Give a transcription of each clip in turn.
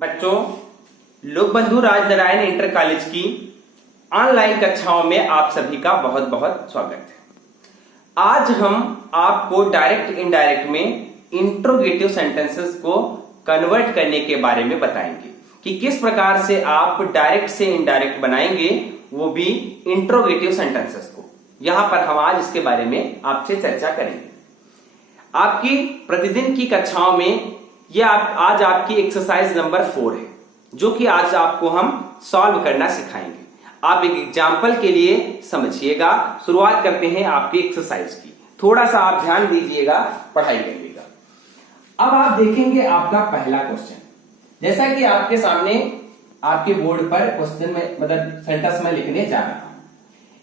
बच्चों, लोक बंधु राजनारायण इंटर कॉलेज की ऑनलाइन कक्षाओं में आप सभी का बहुत बहुत स्वागत है। आज हम आपको डायरेक्ट इनडायरेक्ट में इंट्रोगेटिव सेंटेंसेस को कन्वर्ट करने के बारे में बताएंगे कि किस प्रकार से आप डायरेक्ट से इनडायरेक्ट बनाएंगे, वो भी इंट्रोगेटिव सेंटेंसेस को। यहां पर हम आज इसके बारे में आपसे चर्चा करेंगे। आपकी प्रतिदिन की कक्षाओं में आज आपकी एक्सरसाइज नंबर 4 है, जो कि आज आपको हम सॉल्व करना सिखाएंगे। आप एक एग्जाम्पल के लिए समझिएगा। शुरुआत करते हैं आपकी एक्सरसाइज की। थोड़ा सा आप ध्यान दीजिएगा, पढ़ाई करिएगा। अब आप देखेंगे आपका पहला क्वेश्चन, जैसा कि आपके सामने आपके बोर्ड पर क्वेश्चन में मतलब सेंटेंस में लिखने जा रहा हूं।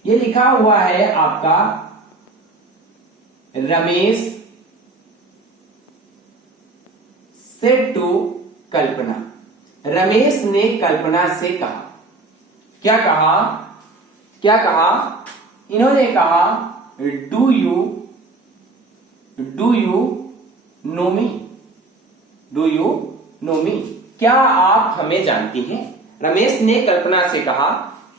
ये लिखा हुआ है आपका, रमेश सेड टू कल्पना। रमेश ने कल्पना से कहा। क्या कहा? इन्होंने कहा do you know me? Do you know me? क्या आप हमें जानती हैं? रमेश ने कल्पना से कहा,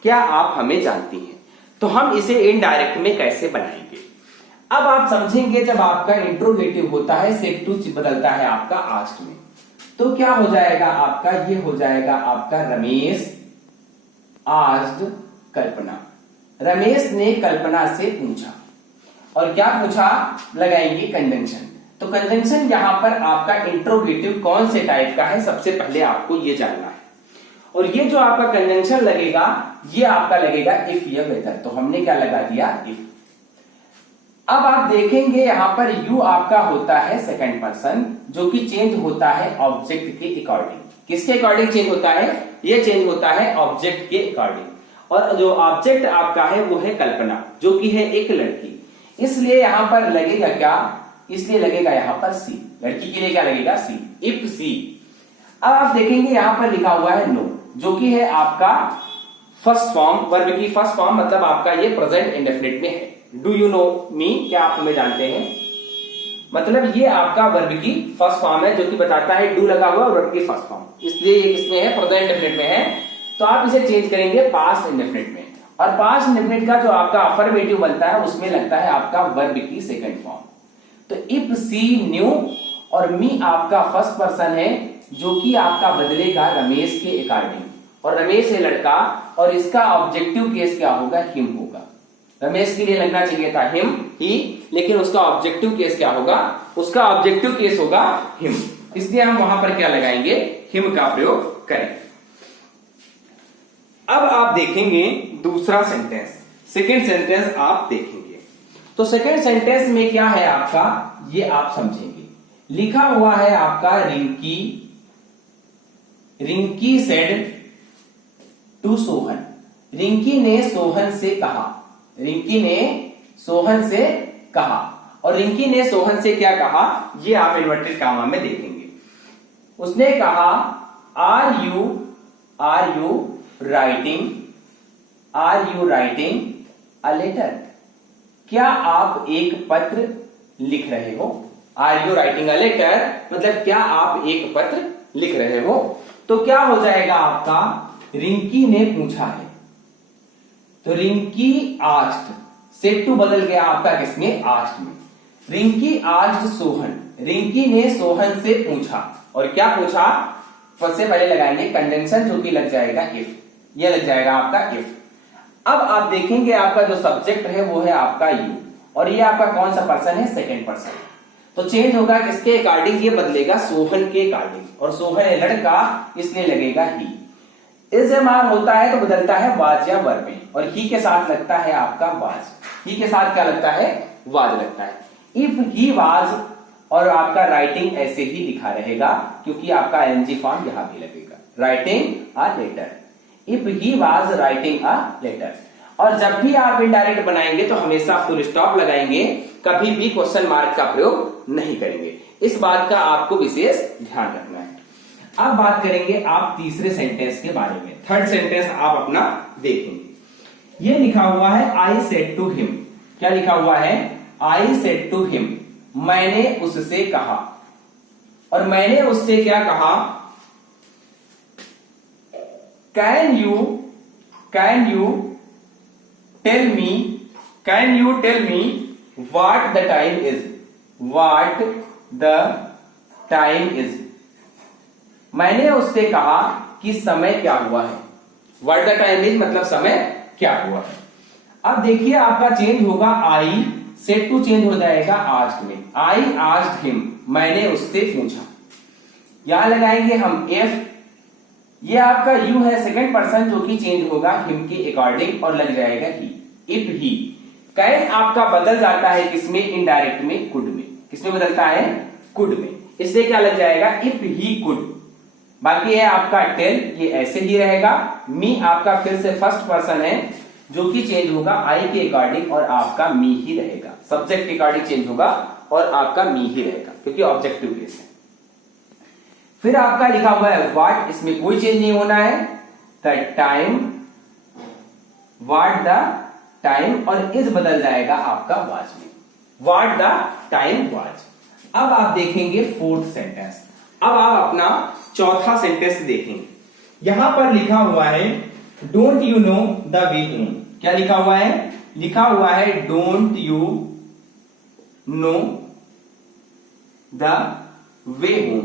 क्या आप हमें जानती हैं? तो हम इसे इनडायरेक्ट में कैसे बनाएंगे? अब आप समझेंगे, जब आपका इंट्रोगेटिव होता है, सेड टू बदलता है आपका आस्क्ड में, तो क्या हो जाएगा आपका? ये हो जाएगा आपका रमेश आस्क्ड कल्पना। रमेश ने कल्पना से पूछा। और क्या पूछा? लगाएंगे कंजंक्शन। तो कंजंक्शन यहां पर आपका इंट्रोगेटिव कौन से टाइप का है, सबसे पहले आपको ये जानना है। और ये जो आपका कंजंक्शन लगेगा, ये आपका लगेगा इफ या वेदर। तो हमने क्या लगा दिया? इफ। अब आप देखेंगे यहां पर यू आपका होता है सेकंड पर्सन, जो कि चेंज होता है ऑब्जेक्ट के अकॉर्डिंग। किसके अकॉर्डिंग चेंज होता है? ये चेंज होता है ऑब्जेक्ट के अकॉर्डिंग। और जो ऑब्जेक्ट आपका है वो है कल्पना, जो कि है एक लड़की। इसलिए यहां पर लगेगा क्या? इसलिए लगेगा यहां पर सी। लड़की के लिए क्या लगेगा? सी। इफ सी। अब आप देखेंगे यहां पर लिखा हुआ है नो, जो कि है आपका फर्स्ट फॉर्म, वर्ब की फर्स्ट फॉर्म, मतलब आपका ये प्रेजेंट इंडेफिनिट में है। Do you know me? क्या आप हमें जानते हैं? मतलब ये आपका वर्ब की फर्स्ट फॉर्म है, जो कि बताता है डू लगा हुआ वर्ब की फर्स्ट फॉर्म। इसलिए ये किसमें है? प्रेजेंट इंडेफिनिट में है। तो आप इसे चेंज करेंगे पास्ट इंडेफिनिट में। और पास्ट इंडेफिनिट का जो आपका अफर्मेटिव बनता है, उसमें लगता है आपका वर्ब की सेकंड फॉर्म। तो इफ सी न्यू, और मी आपका फर्स्ट पर्सन है, जो कि आपका बदलेगा रमेश के अकॉर्डिंग। और रमेश है लड़का, और इसका ऑब्जेक्टिव केस क्या होगा? हिम होगा। रमेश के लिए लगना चाहिए था हिम, ही, लेकिन उसका ऑब्जेक्टिव केस क्या होगा? उसका ऑब्जेक्टिव केस होगा हिम। इसलिए हम वहां पर क्या लगाएंगे? हिम का प्रयोग करें। अब आप देखेंगे दूसरा सेंटेंस, सेकेंड सेंटेंस आप देखेंगे। तो सेकेंड सेंटेंस में क्या है आपका, ये आप समझेंगे। लिखा हुआ है आपका रिंकी सेड टू सोहन। रिंकी ने सोहन से कहा। रिंकी ने सोहन से कहा। और रिंकी ने सोहन से क्या कहा, ये आप इन्वर्टेड कामा में देखेंगे। उसने कहा are you writing a letter? क्या आप एक पत्र लिख रहे हो? Are you writing a letter मतलब क्या आप एक पत्र लिख रहे हो? तो क्या हो जाएगा आपका? रिंकी ने पूछा है, तो रिंकी आस्क्ड। सेड टू बदल गया आपका किसमें? आस्क्ड में। रिंकी आस्क्ड सोहन। रिंकी ने सोहन से पूछा। और क्या पूछा? सबसे पहले लगाएंगे कंजंक्शन, जो कि लग जाएगा इफ। यह लग जाएगा आपका इफ। अब आप देखेंगे आपका जो सब्जेक्ट है वो है आपका यू, और ये आपका कौन सा पर्सन है? Second person. तो चेंज होगा किसके अकॉर्डिंग? ये बदलेगा सोहन के अकॉर्डिंग। और सोहन है लड़का, इसलिए लगेगा ही। इस्तेमाल होता है तो बदलता है वाज या वर्ब में, और ही के साथ लगता है आपका वाज। ही के साथ क्या लगता है? वाज लगता है। इफ ही वाज, और आपका राइटिंग ऐसे ही लिखा रहेगा, क्योंकि आपका एनजी फॉर्म यहां भी लगेगा, writing a letter. If he was writing a letter. और जब भी आप इनडायरेक्ट बनाएंगे तो हमेशा फुल स्टॉप लगाएंगे, कभी भी क्वेश्चन मार्क का प्रयोग नहीं करेंगे। इस बात का आपको विशेष ध्यान रखना है। अब बात करेंगे आप तीसरे सेंटेंस के बारे में। थर्ड सेंटेंस आप अपना देखेंगे। ये लिखा हुआ है आई सेड टू हिम। क्या लिखा हुआ है? आई सेड टू हिम, मैंने उससे कहा। और मैंने उससे क्या कहा? Can you tell me what the time is. मैंने उससे कहा कि समय क्या हुआ है। व्हाट द टाइम इज मतलब समय क्या हुआ है। अब देखिए आपका चेंज होगा आई से टू चेंज हो जाएगा आस्क्ड में। आई आस्क्ड हिम, मैंने उससे पूछा। यहां लगाएंगे हम इफ, ये आपका यू है सेकंड पर्सन जो कि चेंज होगा हिम के अकॉर्डिंग और लग जाएगा ही। इफ ही, कैन आपका बदल जाता है किसमें, इनडायरेक्ट में, कुड में। किसमें बदलता है, कुड में, इसलिए क्या लग जाएगा इफ ही कुड। बाकी है आपका टेल, ये ऐसे ही रहेगा। मी आपका फिर से फर्स्ट पर्सन है जो कि चेंज होगा आई के अकॉर्डिंग और आपका मी ही रहेगा। सब्जेक्ट के अकॉर्डिंग चेंज होगा और आपका मी ही रहेगा क्योंकि ऑब्जेक्टिव केस है। फिर आपका लिखा हुआ है व्हाट, इसमें कोई चेंज नहीं होना है। The time, what the time और इज बदल जाएगा आपका वाज में। What the time was. अब आप देखेंगे फोर्थ सेंटेंस। अब आप अपना चौथा सेंटेंस देखेंगे। यहां पर लिखा हुआ है don't you know the way home. क्या लिखा हुआ है, लिखा हुआ है don't you know the way home.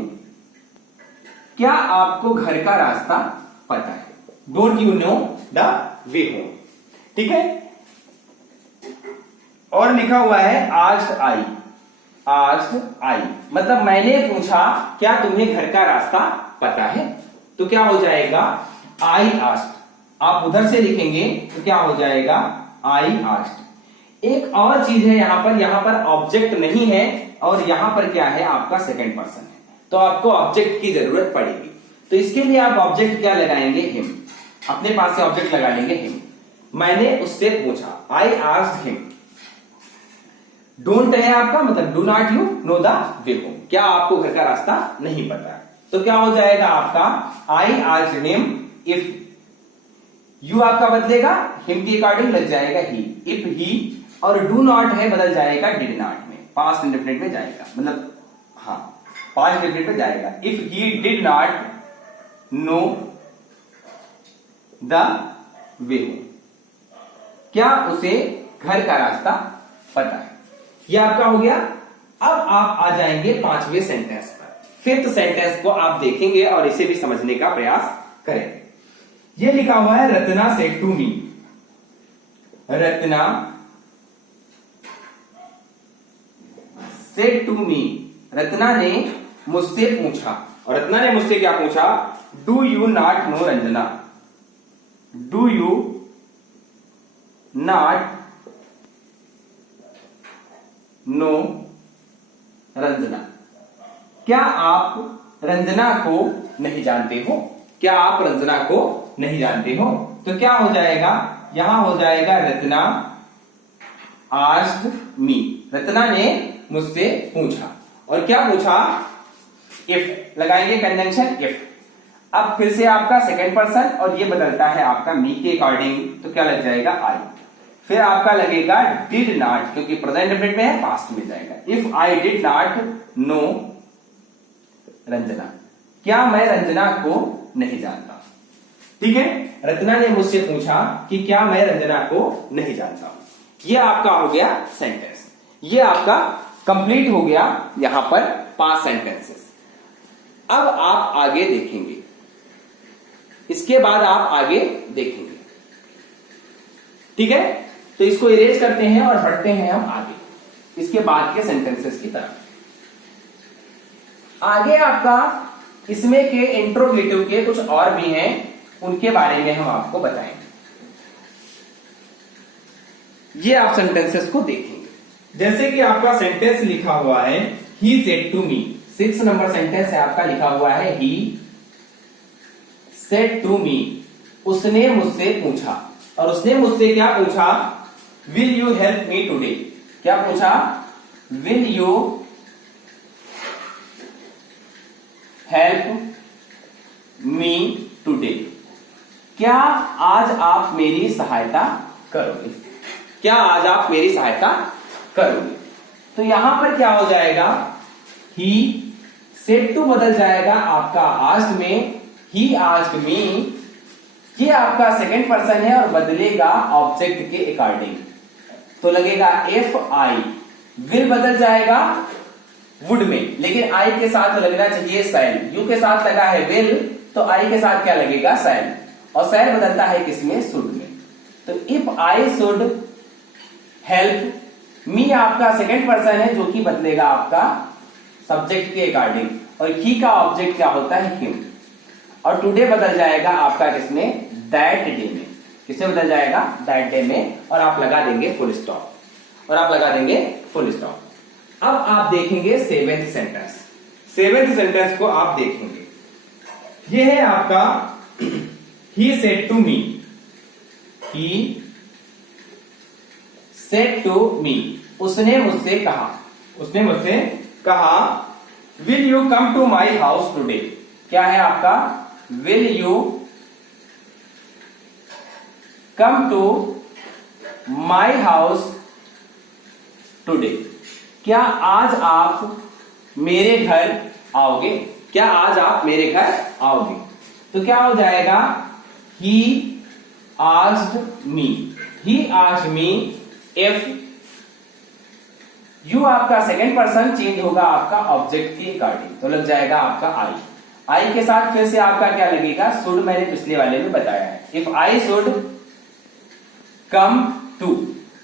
क्या आपको घर का रास्ता पता है। Don't you know the way home, ठीक है। और लिखा हुआ है आस्क्ड आई, मतलब मैंने पूछा क्या तुम्हें घर का रास्ता पता है। तो क्या हो जाएगा आई आस्क्ड। आप उधर से लिखेंगे तो क्या हो जाएगा आई आस्क्ड। एक और चीज है यहां पर ऑब्जेक्ट नहीं है और यहां पर क्या है आपका सेकंड पर्सन है, तो आपको ऑब्जेक्ट की जरूरत पड़ेगी। तो इसके लिए आप ऑब्जेक्ट क्या लगाएंगे, हिम। अपने पास से ऑब्जेक्ट लगा लेंगे हिम। मैंने उससे पूछा, आई आस्क्ड हिम। डोंट है आपका मतलब do not you know the way home, क्या आपको घर का रास्ता नहीं पता है। तो क्या हो जाएगा आपका I asked him if. You आपका बदलेगा हिम के अकॉर्डिंग लग जाएगा ही। इफ ही और डू नॉट है बदल जाएगा डिड नॉट में, पास्ट इंडेफिनिट में जाएगा, मतलब हाँ पास्ट इंडेफिनिट में जाएगा। If he did not know the way home, क्या उसे घर का रास्ता पता है। ये आपका हो गया। अब आप आ जाएंगे पांचवें सेंटेंस पर। फिफ्थ सेंटेंस को आप देखेंगे और इसे भी समझने का प्रयास करेंगे। ये लिखा हुआ है Ratna said to me. Ratna said to me, Ratna ने मुझसे पूछा। और रत्ना ने मुझसे क्या पूछा, do you not know Ranjana. Do you not know Ranjana, क्या आप रंजना को नहीं जानते हो। क्या आप रंजना को नहीं जानते हो। तो क्या हो जाएगा, यहां हो जाएगा रत्ना आस्क्ड मी, रत्ना ने मुझसे पूछा। और क्या पूछा, इफ लगाएंगे कंजंक्शन इफ। अब फिर से आपका सेकंड पर्सन और ये बदलता है आपका मी के अकॉर्डिंग, तो क्या लग जाएगा आई। फिर आपका लगेगा डिड नॉट, क्योंकि प्रेजेंट इंडेफिनिट में है पास्ट में जाएगा। If I did not know Ranjana, क्या मैं रंजना को नहीं जानता। ठीक है, रत्ना ने मुझसे पूछा कि क्या मैं रंजना को नहीं जानता हूं। यह आपका हो गया सेंटेंस। ये आपका कंप्लीट हो गया यहां पर 5 सेंटेंसेस। अब आप आगे देखेंगे, इसके बाद आप आगे देखेंगे। ठीक है, तो इसको इरेज करते हैं और बढ़ते हैं हम आगे इसके बाद के सेंटेंसेस की तरफ। आगे आपका इसमें के इंट्रोगेटिव के कुछ और भी हैं, उनके बारे में हम आपको बताएंगे। ये आप सेंटेंसेस को देखेंगे। जैसे कि आपका सेंटेंस लिखा हुआ है he said to me, 6 number sentence है आपका, लिखा हुआ है ही सेड टू मी, उसने मुझसे पूछा। और उसने मुझसे क्या पूछा, will you help me today. क्या पूछा, will you help me today, क्या आज आप मेरी सहायता करोगे। क्या आज आप मेरी सहायता करोगे। तो यहां पर क्या हो जाएगा, ही सेड टू बदल जाएगा आपका आस्क्ड में, ही आस्क्ड मी ये आपका सेकंड पर्सन है और बदलेगा ऑब्जेक्ट के अकॉर्डिंग, तो लगेगा एफ आई, विल बदल जाएगा वुड में, लेकिन आई के साथ लगना चाहिए सैल। यू के साथ लगा है विल, तो आई के साथ क्या लगेगा सैल, और सैल बदलता है किसमें, शुड में। तो if I should help me आपका सेकंड पर्सन है जो कि बदलेगा आपका सब्जेक्ट के अकॉर्डिंग, और ही का ऑब्जेक्ट क्या होता है, हिम। और टुडे बदल जाएगा आपका किसमें, दैट डे में। किसमें बदल जाएगा, दैट डे में, और आप लगा देंगे फुल स्टॉप, और आप लगा देंगे फुल स्टॉप। अब आप देखेंगे सेवेंथ सेंटेंस। सेवेंथ सेंटेंस को आप देखेंगे, ये है आपका he said to me, he said to me, उसने मुझसे कहा, उसने मुझसे कहा, will you come to my house today. क्या है आपका, will you come to my house today. क्या आज आप मेरे घर आओगे, क्या आज आप मेरे घर आओगे। तो क्या हो जाएगा, he asked me, he asked me if you आपका सेकंड पर्सन चेंज होगा आपका ऑब्जेक्ट के अकॉर्डिंग, तो लग जाएगा आपका आई। आई के साथ फिर से आपका क्या लगेगा, शुड, मैंने पिछले वाले में बताया है। If I should come to,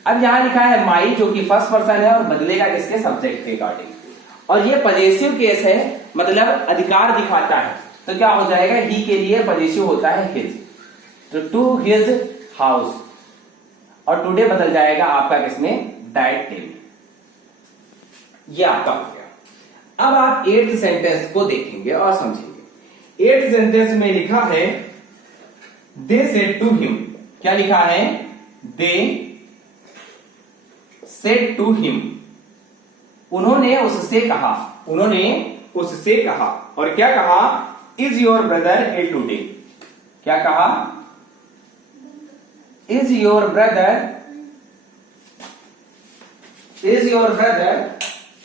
अब यहां लिखा है माई जो कि फर्स्ट पर्सन है और बदलेगा किसके, सब्जेक्ट के अकॉर्डिंग, और ये पजेसिव केस है, मतलब अधिकार दिखाता है, तो क्या हो जाएगा, ही के लिए पजेसिव होता है हिज, तो टू हिज हाउस, और टुडे बदल जाएगा आपका किसमें, दैट डे में। ये आपका हो गया। अब आप एट्थ सेंटेंस को देखेंगे और समझेंगे। एट्थ सेंटेंस में लिखा है दे सेड टू हिम। क्या लिखा है, दे सेड टू हिम, उन्होंने उससे कहा, उन्होंने उससे कहा, और क्या कहा, is your brother ill today. क्या कहा, is your brother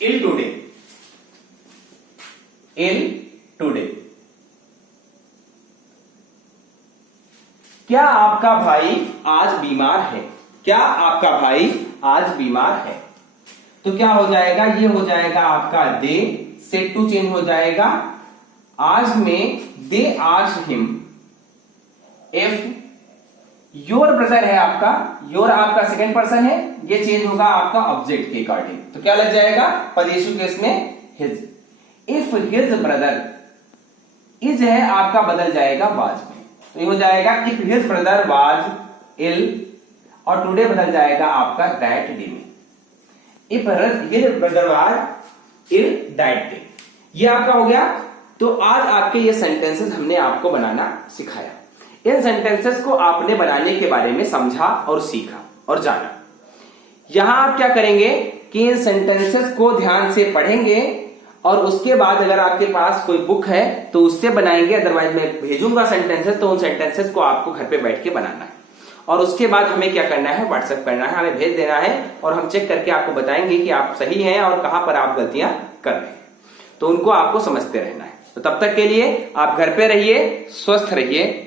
ill today, ill today. क्या आपका भाई आज बीमार है, क्या आपका भाई आज बीमार है। तो क्या हो जाएगा, ये हो जाएगा आपका दे, सेड टू चेंज हो जाएगा, आज में they asked him if your brother है आपका, योर आपका सेकंड पर्सन है, ये चेंज होगा आपका ऑब्जेक्ट के अकॉर्डिंग, तो क्या लग जाएगा, पजेसिव केस में his. If his brother, is है आपका बदल जाएगा वाज में, तो ये हो जाएगा if his brother was ill, और टुडे बदल जाएगा आपका दैट डे में। If his brother was ill that day, ये आपका हो गया। तो आज आपके ये सेंटेंसेस हमने आपको बनाना सिखाया। इन सेंटेंसेस को आपने बनाने के बारे में समझा और सीखा और जाना। यहां आप क्या करेंगे कि इन सेंटेंसेस को ध्यान से पढ़ेंगे, और उसके बाद अगर आपके पास कोई बुक है तो उससे बनाएंगे, अदरवाइज मैं भेजूंगा सेंटेंसेस, तो उन सेंटेंसेस को आपको घर पे बैठ के बनाना है, और उसके बाद हमें क्या करना है, व्हाट्सएप करना है, हमें भेज देना है, और हम चेक करके आपको बताएंगे कि आप सही हैं और कहां पर आप गलतियां कर रहे हैं, तो उनको आपको समझते रहना है। तो तब तक के लिए आप घर पे रहिए, स्वस्थ रहिए।